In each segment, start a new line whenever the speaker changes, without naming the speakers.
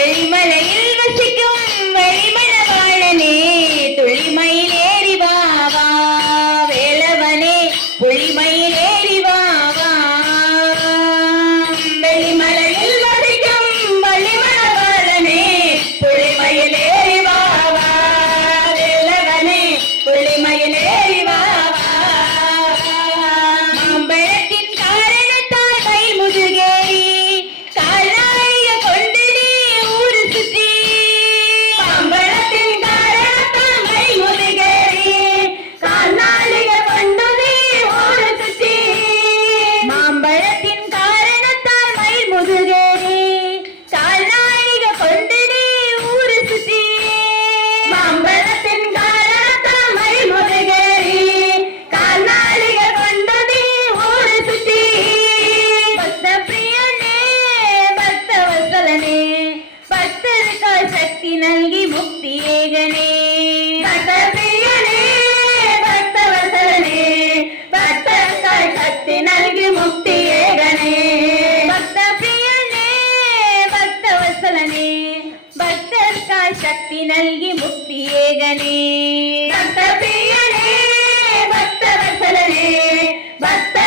தென்மலையில் வசிக்கும் வைமனவாளனே துளிமயில் ஏறிவாவா வேலவனே புளிமயில் முக்தி ஏகனே சக்தி நல்கி முக்தி ஏகனே பக்த பிரியனே பக்த வசலனே பக்தர்காய் சக்தி நல்கி முக்தி ஏகனே பக்த பிரியனே பக்த வசலனே பக்த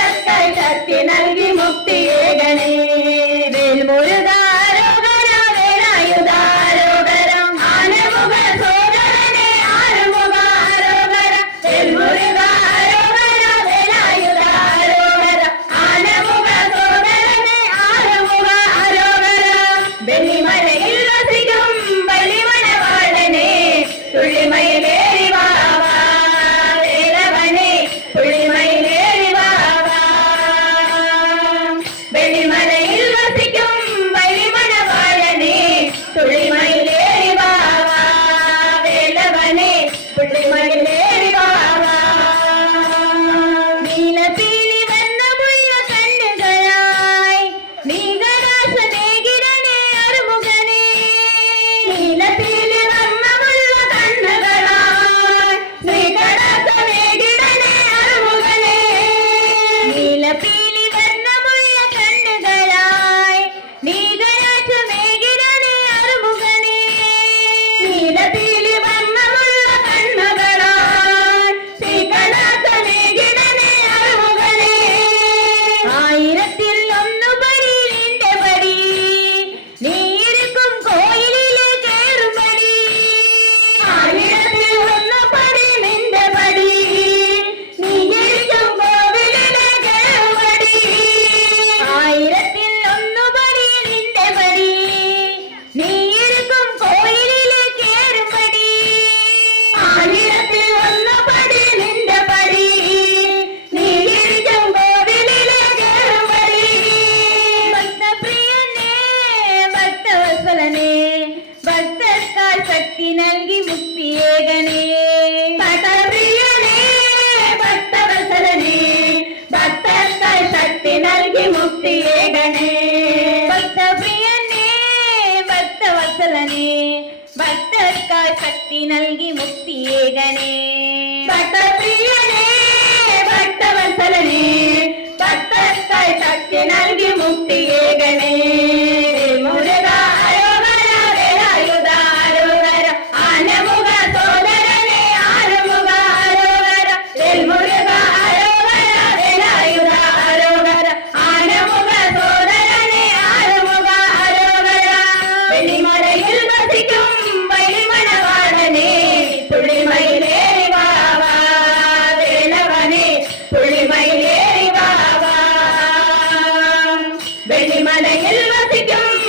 சக்தி நல்கி முக்தி ஏகனே பட்டபிரியனே பட்டவசரனே பக்தர்கள் சக்தி நல்கி முக்தி ஏகனே பக்தபிரியனே பக்தவசரனே பக்தர்கள் சக்தி நல்கி முக்தி ஏகனே பட்டபிரியனே பக்தவசரனே பக்தர்கள் சக்தி நல்கி முக்தி മലയിൽ വസിക്കും.